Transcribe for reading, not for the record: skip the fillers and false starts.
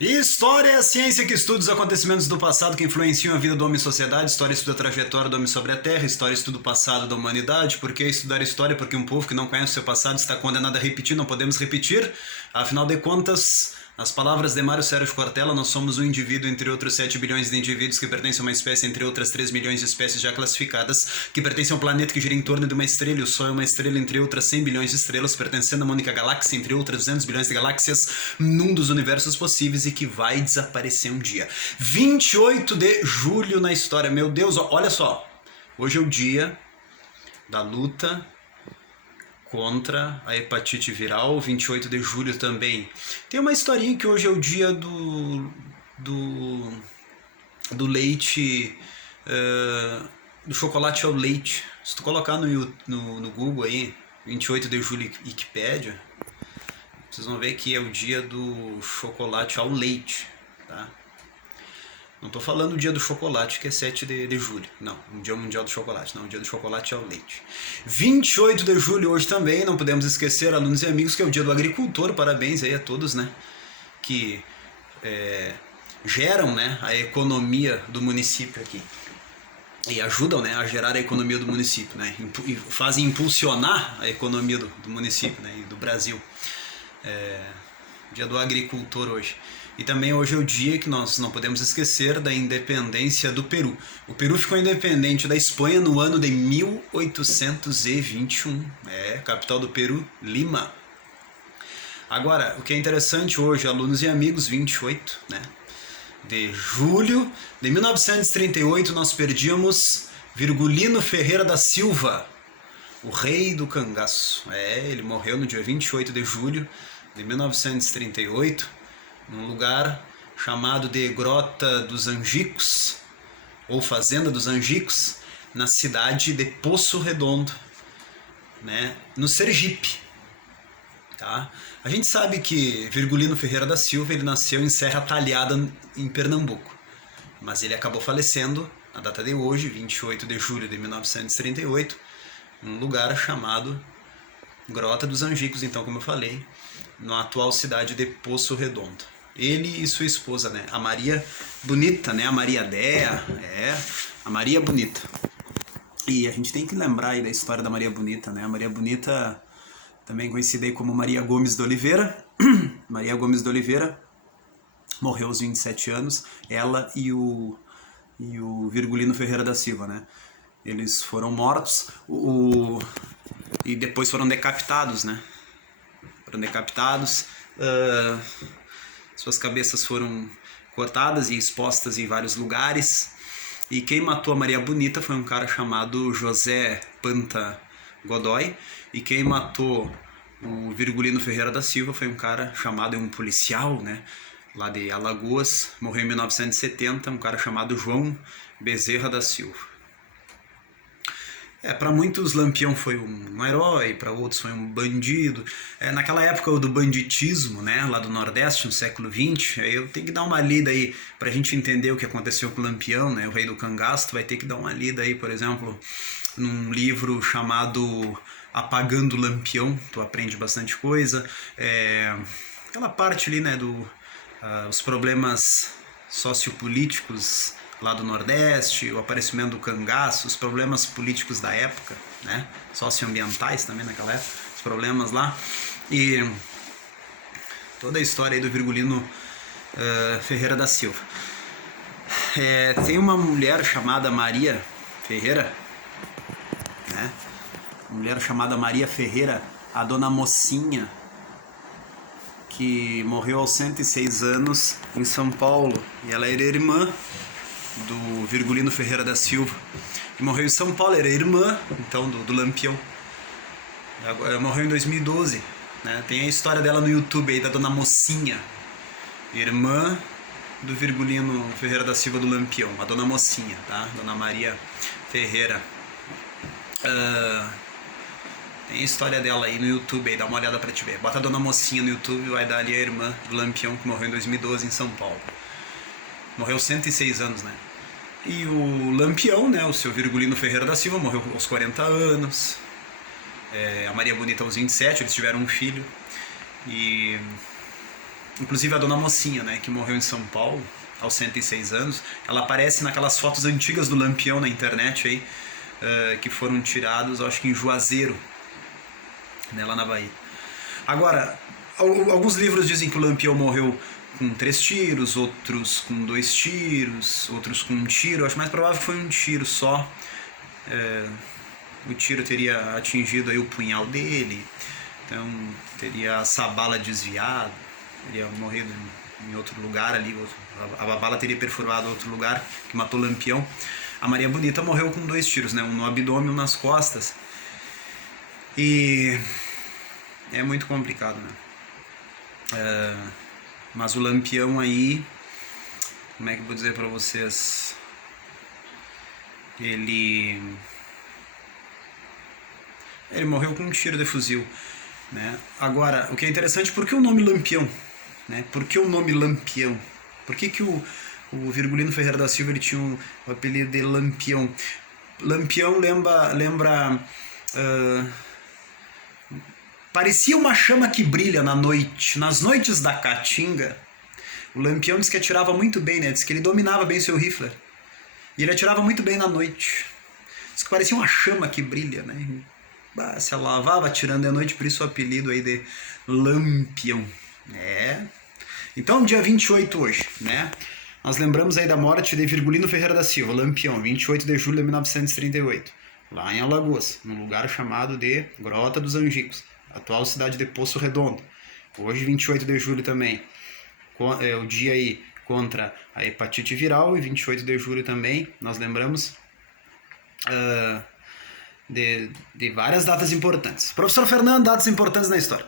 História é a ciência que estuda os acontecimentos do passado que influenciam a vida do homem e sociedade. História estuda a trajetória do homem sobre a Terra. História estuda o passado da humanidade. Por que estudar história? Porque um povo que não conhece o seu passado está condenado a repetir. Não podemos repetir. Afinal de contas, as palavras de Mário Sérgio Cortella, nós somos um indivíduo entre outros 7 bilhões de indivíduos que pertencem a uma espécie entre outras 3 milhões de espécies já classificadas, que pertencem a um planeta que gira em torno de uma estrela, e o Sol é uma estrela entre outras 100 bilhões de estrelas, pertencendo a uma única galáxia entre outras 200 bilhões de galáxias, num dos universos possíveis e que vai desaparecer um dia. 28 de julho na história, meu Deus, olha só, hoje é o dia da luta contra a hepatite viral, 28 de julho também. Tem uma historinha que hoje é o dia do leite, do chocolate ao leite. Se tu colocar no Google aí, 28 de julho Wikipédia, vocês vão ver que é o dia do chocolate ao leite, tá? Não estou falando o dia do chocolate, que é 7 de julho. Não, o dia mundial do chocolate. Não, o dia do chocolate é o leite. 28 de julho hoje também, não podemos esquecer, alunos e amigos, que é o dia do agricultor. Parabéns aí a todos, né? Que geram, né, a economia do município aqui. E ajudam, né, a gerar a economia do município, né? E fazem impulsionar a economia do município, né, e do Brasil. Dia do agricultor hoje. E também hoje é o dia que nós não podemos esquecer da independência do Peru. O Peru ficou independente da Espanha no ano de 1821. Capital do Peru, Lima. Agora, o que é interessante hoje, alunos e amigos, 28, né, de julho de 1938, nós perdíamos Virgulino Ferreira da Silva, o rei do cangaço. Ele morreu no dia 28 de julho de 1938, num lugar chamado de Grota dos Angicos, ou Fazenda dos Angicos, na cidade de Poço Redondo, né, no Sergipe. Tá? A gente sabe que Virgulino Ferreira da Silva ele nasceu em Serra Talhada, em Pernambuco, mas ele acabou falecendo na data de hoje, 28 de julho de 1938, num lugar chamado Grota dos Angicos, então, como eu falei, na atual cidade de Poço Redondo. Ele e sua esposa, né, a Maria Bonita, né, a Maria Dea, a Maria Bonita. E a gente tem que lembrar aí da história da Maria Bonita, né, a Maria Bonita, também conhecida aí como Maria Gomes de Oliveira. Maria Gomes de Oliveira morreu aos 27 anos, ela e o Virgulino Ferreira da Silva, né, eles foram mortos e depois foram decapitados, né, suas cabeças foram cortadas e expostas em vários lugares. E quem matou a Maria Bonita foi um cara chamado José Panta Godoy. E quem matou o Virgulino Ferreira da Silva foi um cara chamado, um policial, né, lá de Alagoas, morreu em 1970, um cara chamado João Bezerra da Silva. Para muitos Lampião foi um herói, para outros foi um bandido. Naquela época do banditismo, né, lá do Nordeste, no século XX, eu tenho que dar uma lida aí para a gente entender o que aconteceu com o Lampião, né, o rei do cangaço. Vai ter que dar uma lida aí, por exemplo, num livro chamado Apagando Lampião, tu aprende bastante coisa. Aquela parte ali, né, os problemas sociopolíticos lá do Nordeste, o aparecimento do cangaço, os problemas políticos da época, né, socioambientais também naquela época, os problemas lá, e toda a história aí do Virgulino Ferreira da Silva. Tem uma mulher chamada Maria Ferreira, né, uma mulher chamada Maria Ferreira, a Dona Mocinha, que morreu aos 106 anos em São Paulo, e ela era irmã do Virgulino Ferreira da Silva, que morreu em São Paulo, era irmã, então, do Lampião. Ela morreu em 2012, né? Tem a história dela no YouTube aí, da Dona Mocinha, irmã do Virgulino Ferreira da Silva do Lampião, a Dona Mocinha, tá? Dona Maria Ferreira. Tem a história dela aí no YouTube, aí, dá uma olhada pra te ver. Bota a Dona Mocinha no YouTube, vai dar ali a irmã do Lampião, que morreu em 2012 em São Paulo. Morreu aos 106 anos, né? E o Lampião, né, o seu Virgulino Ferreira da Silva, morreu aos 40 anos. A Maria Bonita aos 27, eles tiveram um filho. E inclusive a Dona Mocinha, né, que morreu em São Paulo aos 106 anos, ela aparece naquelas fotos antigas do Lampião na internet aí, que foram tirados, acho que em Juazeiro, né, lá na Bahia. Agora, alguns livros dizem que o Lampião morreu com 3 tiros, outros com 2 tiros, outros com 1 tiro. Eu acho mais provável que foi 1 tiro só. O tiro teria atingido aí o punhal dele, então teria essa bala desviado, teria morrido em outro lugar ali, a bala teria perfurado outro lugar que matou o Lampião. A Maria Bonita morreu com 2 tiros, né? Um no abdômen e um nas costas. E é muito complicado, né? Mas o Lampião aí, como é que eu vou dizer pra vocês? Ele morreu com 1 tiro de fuzil, né? Agora, o que é interessante, por que o nome Lampião? Né? Por que o nome Lampião? Por que o Virgulino Ferreira da Silva ele tinha o apelido de Lampião? Lampião lembra parecia uma chama que brilha na noite, nas noites da Caatinga. O Lampião diz que atirava muito bem, né? Diz que ele dominava bem seu rifle. E ele atirava muito bem na noite. Diz que parecia uma chama que brilha, né? Se lavava atirando de noite, por isso o apelido aí de Lampião. Então, dia 28 hoje, né? Nós lembramos aí da morte de Virgulino Ferreira da Silva, Lampião, 28 de julho de 1938, lá em Alagoas, num lugar chamado de Grota dos Angicos, atual cidade de Poço Redondo. Hoje, 28 de julho também, é o dia aí contra a hepatite viral, e 28 de julho também, nós lembramos de várias datas importantes. Professor Fernando, datas importantes na história.